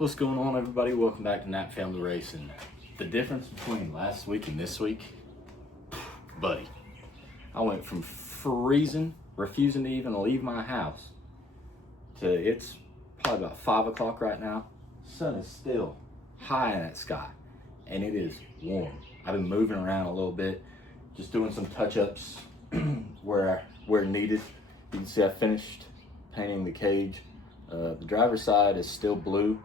What's going on, everybody? Welcome back to Knapp Family Racing. The difference between last week and this week, buddy, I went from freezing, refusing to even leave my house, to it's probably about 5 o'clock right now. Sun is still high in that sky, and it is warm. I've been moving around a little bit, just doing some touch-ups where needed. You can see I finished painting the cage. The driver's side is still blue,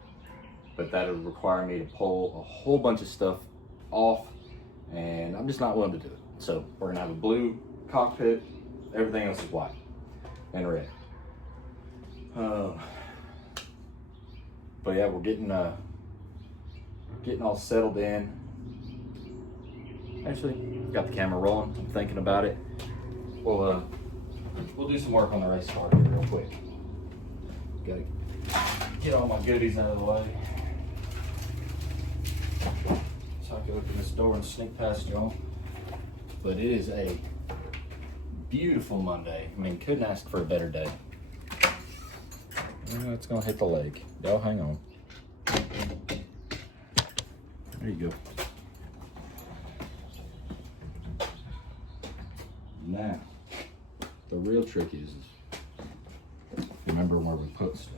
but that would require me to pull a whole bunch of stuff off, and I'm just not willing to do it. So we're gonna have a blue cockpit, everything else is white and red. But yeah, we're getting all settled in. Actually, got the camera rolling, I'm thinking about it. We'll do some work on the race car here real quick. Gotta get all my goodies out of the way, so I can open this door and sneak past y'all. But it is a beautiful Monday. I mean, couldn't ask for a better day. It's gonna hit the leg. Y'all hang on. There you go. Now, the real trick is remember where we put stuff.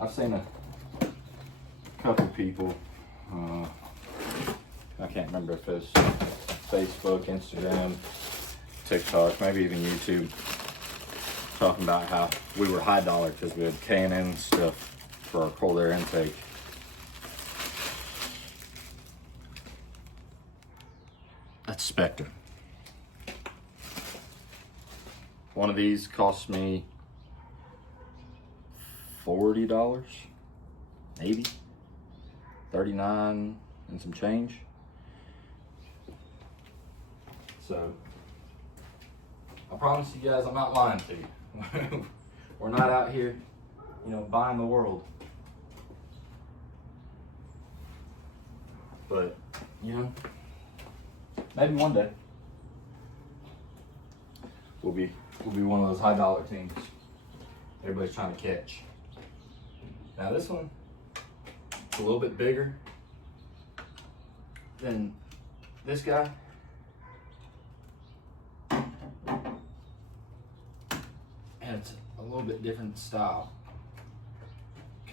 I've seen a couple people, I can't remember if it's Facebook, Instagram, TikTok, maybe even YouTube, talking about how we were high dollar because we had K&N stuff for our cold air intake. That's Spectre. One of these cost me $40, maybe 39 and some change. So I promise you guys, I'm not lying to you. We're not out here, buying the world. But maybe one day we'll be one of those high dollar teams everybody's trying to catch. Now this one, it's a little bit bigger than this guy. And it's a little bit different style.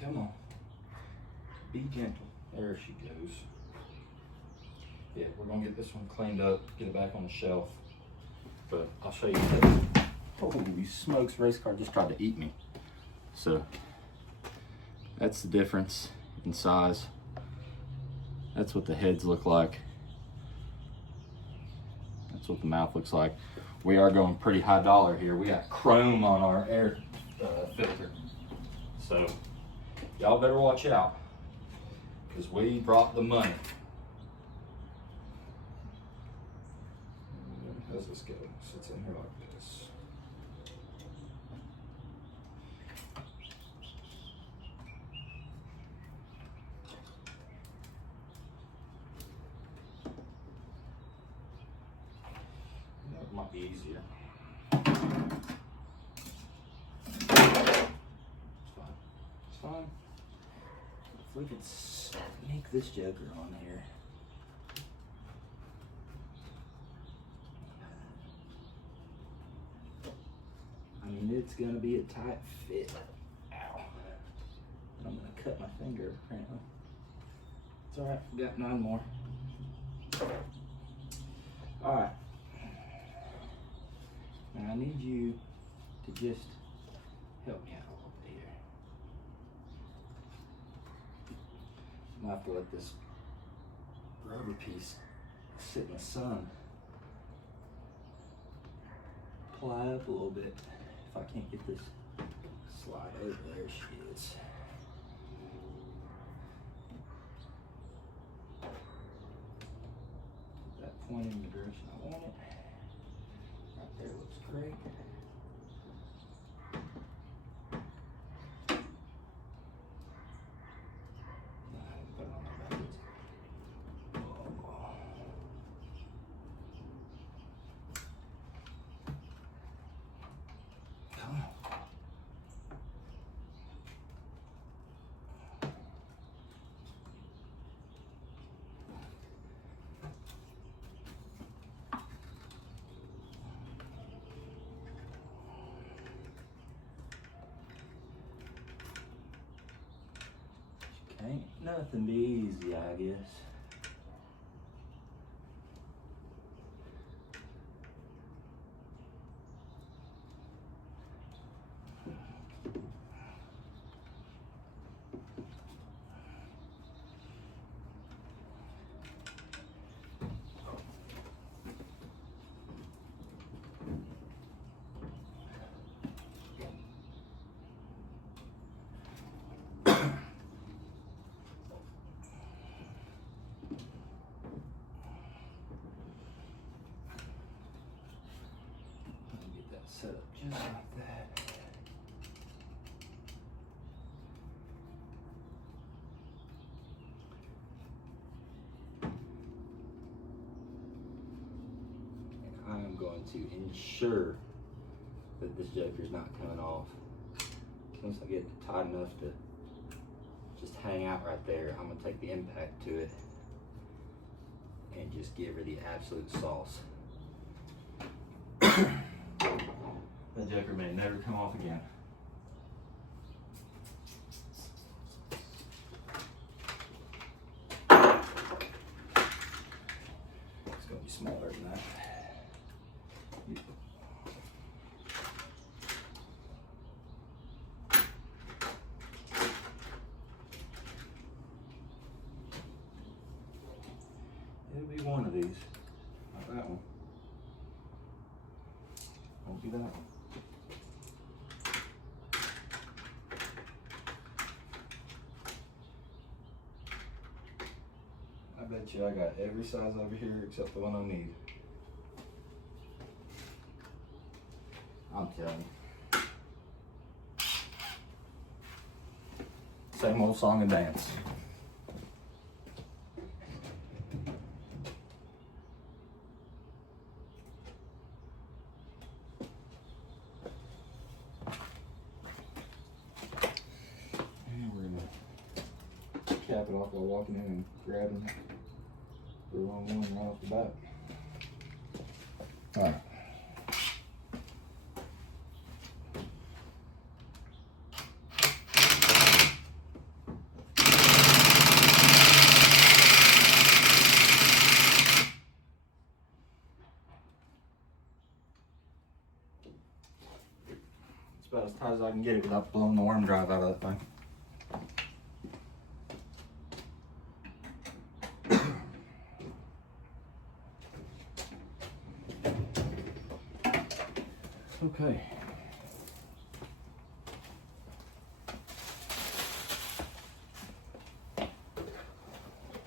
Come on, be gentle. There she goes. Yeah, we're gonna get this one cleaned up, get it back on the shelf. But I'll show you this. Holy smokes, race car just tried to eat me. So that's the difference in size. That's what the heads look like. That's what the mouth looks like. We are going pretty high dollar here. We got chrome on our air filter. So y'all better watch out, because we brought the money. How's this go? Sits in here like this. That might be easier. It's fine. If we could sneak this joker on here. I mean, it's gonna be a tight fit. Ow. I'm gonna cut my finger apparently. It's all right, we got 9 more. All right. Now I need you to just help me out a little bit here. I'm gonna have to let this rubber piece sit in the sun. Ply up a little bit. If I can't get this slide over, there she is. Get that pointing in the direction I want it. Right there looks great. Put it on my backwards. Ain't nothing be easy, I guess. Set up just like that. And I am going to ensure that this joker's not coming off. Once I get it tight enough to just hang out right there, I'm gonna take the impact to it and just give her the absolute sauce. That joker may never come off again. It's gonna be smaller than that. It'll be one of these, not that one. Won't be that one. I bet you I got every size over here except the one I need. I'm telling you. Same old song and dance. And we're gonna cap it off by walking in and grabbing the wrong one right off the bat. All right. It's about as tight as I can get it without blowing the worm drive out of that thing. Okay.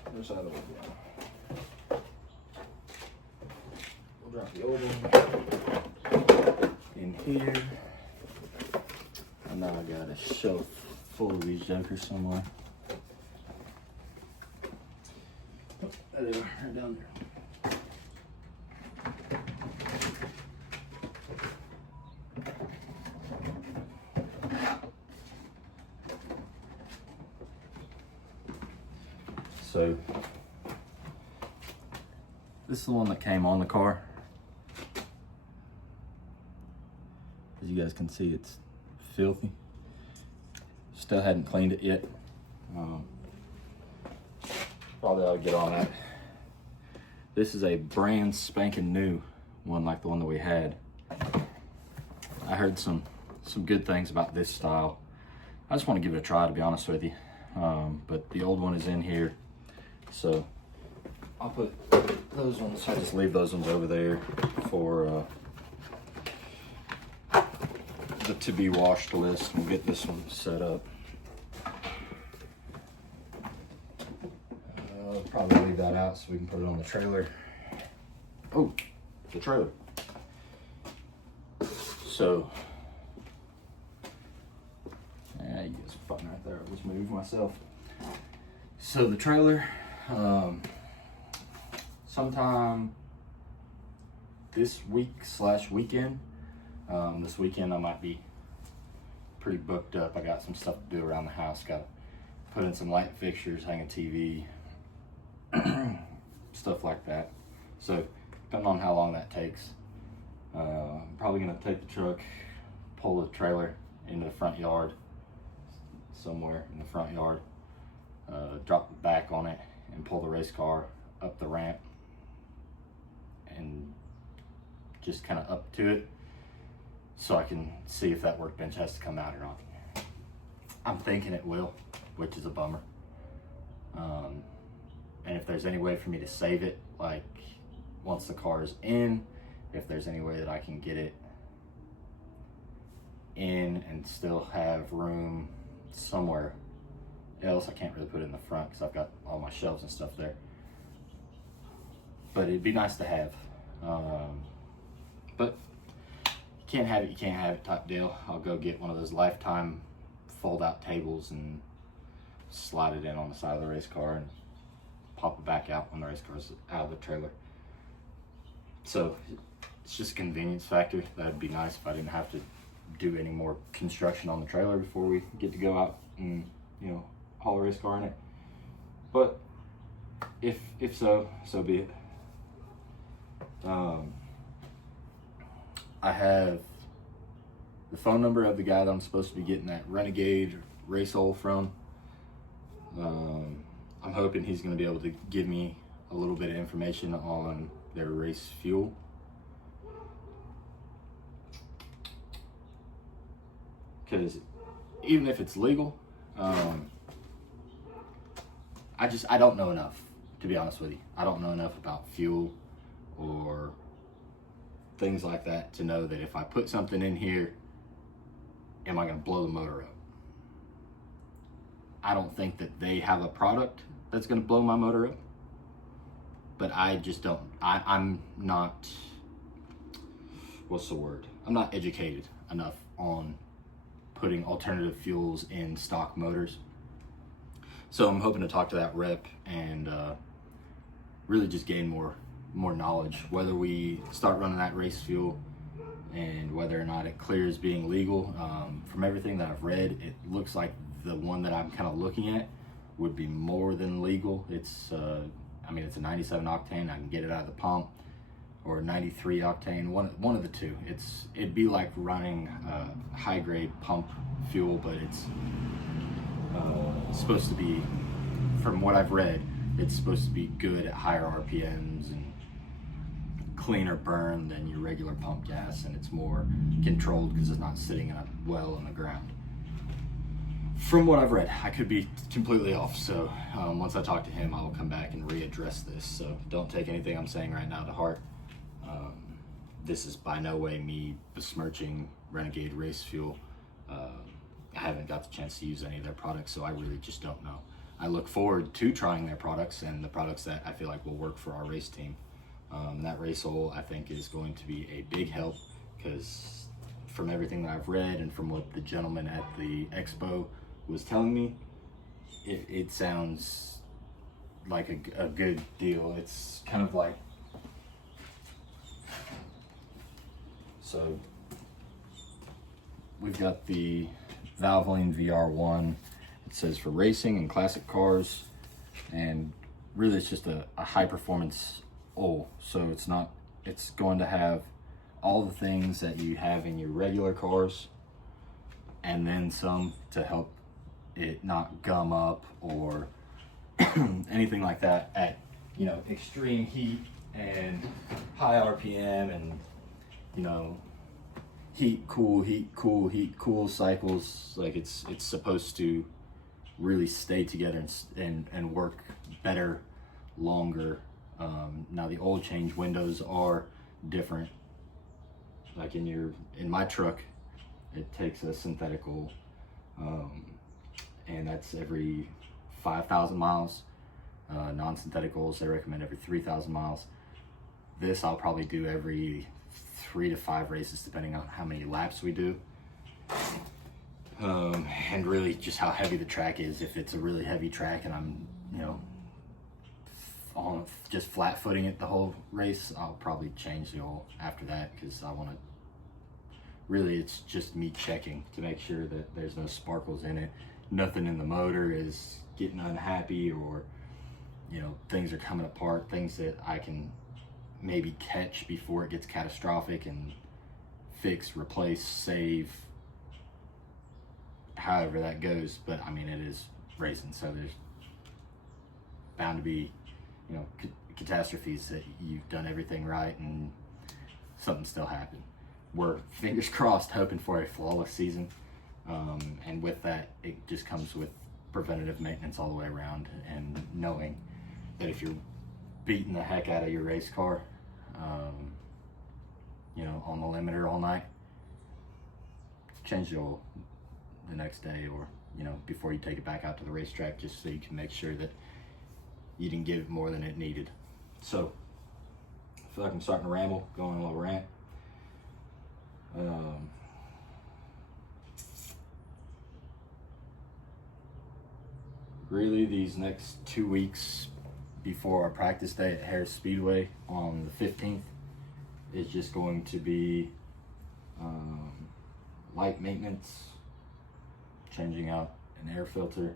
Other side of the wheel. We'll drop the old one in here. And now I got a shelf full of these jokers somewhere. Oh, there they are, right down there. So this is the one that came on the car. As you guys can see, it's filthy. Still hadn't cleaned it yet. Probably ought to get on that. This is a brand spanking new one, like the one that we had. I heard some good things about this style. I just want to give it a try, to be honest with you. But the old one is in here. So I'll put those ones, I just leave those ones over there for the to be washed list. We'll get this one set up. Probably leave that out so we can put it on the trailer. Oh, the trailer. So, yeah, you guys are button right there. I was moving myself. So the trailer, sometime this week/weekend. This weekend I might be pretty booked up. I got some stuff to do around the house. Got to put in some light fixtures, hang a TV, stuff like that. So depending on how long that takes, I'm probably gonna take the truck, pull the trailer into the front yard, somewhere in the front yard, drop the back on it and pull the race car up the ramp and just kind of up to it so I can see if that workbench has to come out or not. I'm thinking it will, which is a bummer. And if there's any way for me to save it, like once the car is in, if there's any way that I can get it in and still have room somewhere else. I can't really put it in the front because I've got all my shelves and stuff there, but it'd be nice to have. But you can't have it type deal. I'll go get one of those Lifetime fold out tables and slide it in on the side of the race car and pop it back out when the race car's out of the trailer. So it's just a convenience factor. That'd be nice if I didn't have to do any more construction on the trailer before we get to go out and, you know, haul a race car in it. But if so be it. I have the phone number of the guy that I'm supposed to be getting that Renegade race oil from. I'm hoping he's going to be able to give me a little bit of information on their race fuel. Because even if it's legal, I don't know enough, to be honest with you. I don't know enough about fuel or things like that to know that if I put something in here, am I going to blow the motor up? I don't think that they have a product that's going to blow my motor up, but I just don't. I'm not, what's the word? I'm not educated enough on putting alternative fuels in stock motors. So I'm hoping to talk to that rep and really just gain more knowledge, whether we start running that race fuel and whether or not it clears being legal. From everything that I've read, it looks like the one that I'm kind of looking at would be more than legal. It's I mean, it's a 97 octane. I can get it out of the pump, or 93 octane, one of the two. It'd be like running high grade pump fuel, but it's supposed to be, from what I've read, it's supposed to be good at higher RPMs and cleaner burn than your regular pump gas, and it's more controlled because it's not sitting in a well in the ground. From what I've read, I could be completely off, so once I talk to him, I will come back and readdress this. So don't take anything I'm saying right now to heart. This is by no way me besmirching Renegade race fuel. I haven't got the chance to use any of their products, so I really just don't know. I look forward to trying their products and the products that I feel like will work for our race team. That race oil, I think, is going to be a big help, because from everything that I've read and from what the gentleman at the expo was telling me, it sounds like a good deal. It's kind of like, so we've got the Valvoline VR1. It says for racing and classic cars, and really it's just a high performance oil. So it's going to have all the things that you have in your regular cars and then some to help it not gum up or anything like that at, you know, extreme heat and high RPM and, you know, heat cool cycles. Like it's supposed to really stay together and work better longer. Now the oil change windows are different. Like in my truck, it takes a synthetic oil, and that's every 5,000 miles. Non-synthetic oils, they recommend every 3,000 miles. This I'll probably do every 3 to 5 races, depending on how many laps we do. And really just how heavy the track is. If it's a really heavy track and I'm, you know, on just flat footing it the whole race, I'll probably change the oil after that, because I want to, really it's just me checking to make sure that there's no sparkles in it, nothing in the motor is getting unhappy, or, you know, things are coming apart, things that I can maybe catch before it gets catastrophic and fix, replace, save, however that goes. But I mean, it is racing, so there's bound to be, you know, catastrophes that you've done everything right and something still happened. We're fingers crossed hoping for a flawless season, and with that it just comes with preventative maintenance all the way around, and knowing that if you're beating the heck out of your race car, you know, on the limiter all night, change the oil the next day, or, you know, before you take it back out to the racetrack, just so you can make sure that you didn't give it more than it needed. So I feel like I'm starting to ramble, going on a little rant. Really, these next 2 weeks before our practice day at Harris Speedway on the 15th is just going to be light maintenance, changing out an air filter.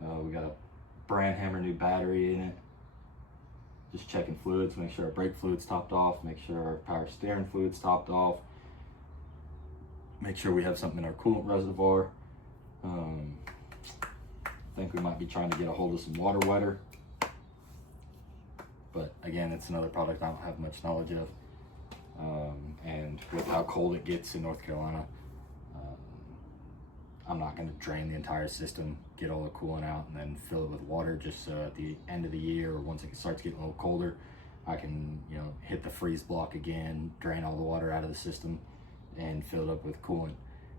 We got a brand hammer new battery in it. Just checking fluids, make sure our brake fluid's topped off, make sure our power steering fluid's topped off, make sure we have something in our coolant reservoir. I think we might be trying to get a hold of some water wetter, but again, it's another product I don't have much knowledge of. And with how cold it gets in North Carolina, I'm not going to drain the entire system, get all the coolant out, and then fill it with water, just so at the end of the year, or once it starts getting a little colder, I can, you know, hit the freeze block again, drain all the water out of the system, and fill it up with coolant.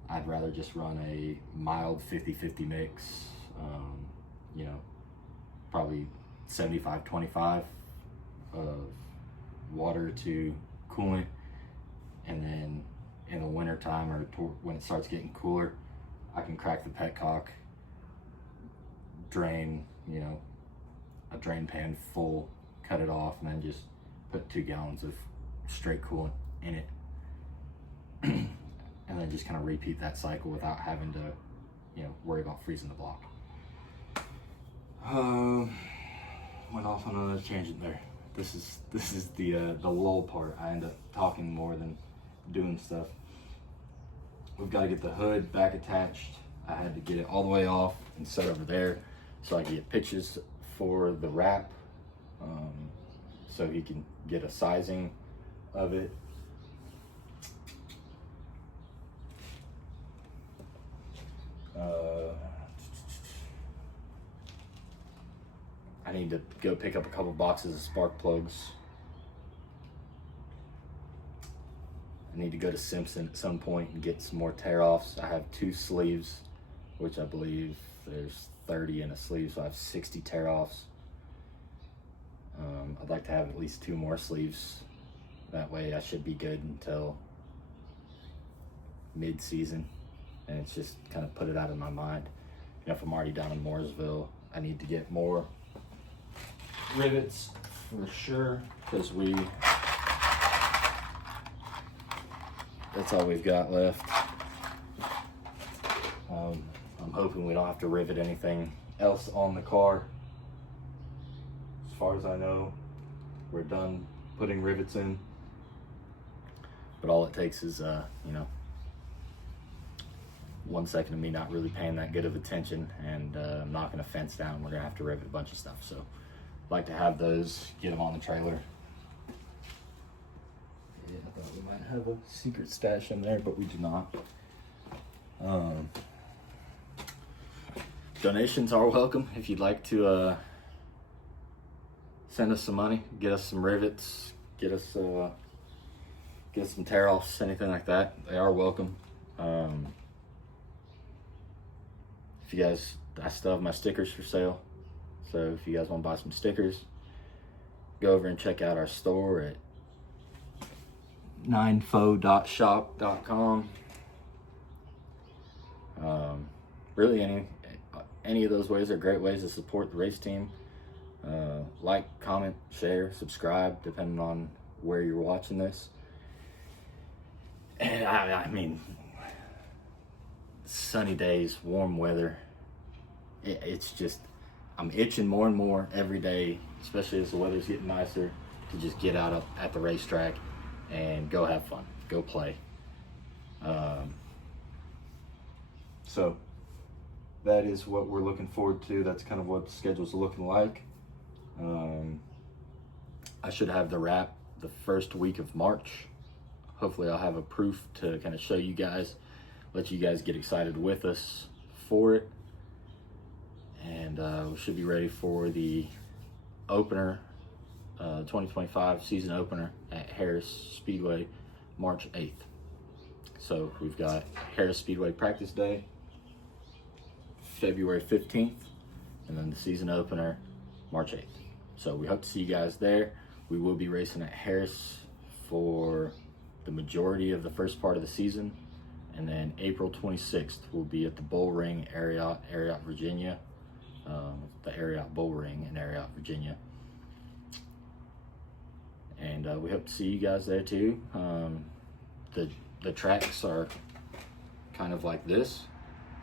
I'd rather just run a mild 50-50 mix, you know, probably 75-25 of water to coolant, and then in the winter time, or when it starts getting cooler, I can crack the petcock, drain, you know, a drain pan full, cut it off, and then just put 2 gallons of straight coolant in it. And then just kind of repeat that cycle without having to, you know, worry about freezing the block. Went off on another tangent there. This is the lull part. I end up talking more than doing stuff. We've got to get the hood back attached. I had to get it all the way off and set over there so I can get pictures for the wrap, so he can get a sizing of it. I need to go pick up a couple boxes of spark plugs. I need to go to Simpson at some point and get some more tear-offs. I have 2 sleeves, which I believe there's 30 in a sleeve, so I have 60 tear-offs. I'd like to have at least 2 more sleeves. That way I should be good until mid-season, and it's just kind of put it out of my mind. You know, if I'm already down in Mooresville, I need to get more rivets for sure, because that's all we've got left. I'm hoping we don't have to rivet anything else on the car. As far as I know, we're done putting rivets in, but all it takes is you know, 1 second of me not really paying that good of attention, and knocking a fence down. We're gonna have to rivet a bunch of stuff, so I'd like to have those, get them on the trailer. Yeah, I thought we might have a secret stash in there, but we do not. Donations are welcome. If you'd like to send us some money, get us some rivets, get us some tear-offs, anything like that, they are welcome. If you guys, I still have my stickers for sale, so if you guys want to buy some stickers, go over and check out our store at 9fo.shop.com. Really, any of those ways are great ways to support the race team. Like, comment, share, subscribe, depending on where you're watching this. And I mean, sunny days, warm weather, it's just, I'm itching more and more every day, especially as the weather's getting nicer, to just get out at the racetrack and go have fun, go play. So that is what we're looking forward to. That's kind of what the schedule's looking like. I should have the wrap the first week of March. Hopefully I'll have a proof to kind of show you guys, let you guys get excited with us for it. And we should be ready for the opener, 2025 season opener at Harris Speedway, March 8th. So we've got Harris Speedway practice day, February 15th, and then the season opener, March 8th. So we hope to see you guys there. We will be racing at Harris for the majority of the first part of the season. And then April 26th, we'll be at the Bull Ring, Ariat, Virginia. The Ariat Bull Ring in Ariat, Virginia. And we hope to see you guys there too. The tracks are kind of like this,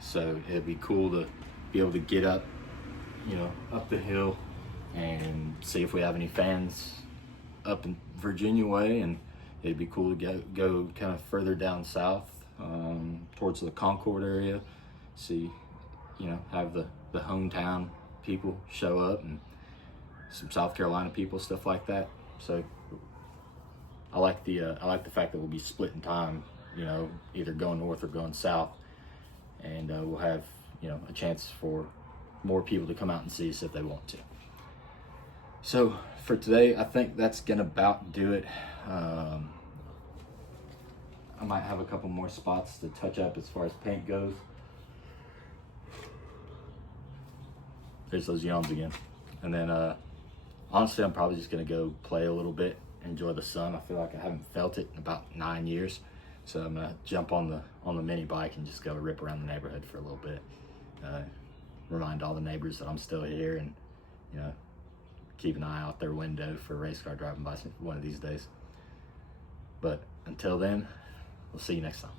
so it'd be cool to be able to get up, up the hill and see if we have any fans up in Virginia way, and it'd be cool to go kind of further down south towards the Concord area, see, have the hometown people show up and some South Carolina people, stuff like that. So I like the fact that we'll be splitting time, either going north or going south, and we'll have a chance for more people to come out and see us if they want to. So for today, I think that's gonna about do it. I might have a couple more spots to touch up as far as paint goes. There's those yawns again. And then honestly, I'm probably just gonna go play a little bit, enjoy the sun. I feel like I haven't felt it in about 9 years. So I'm gonna jump on the mini bike and just go rip around the neighborhood for a little bit. Remind all the neighbors that I'm still here, and keep an eye out their window for a race car driving by one of these days. But until then, we'll see you next time.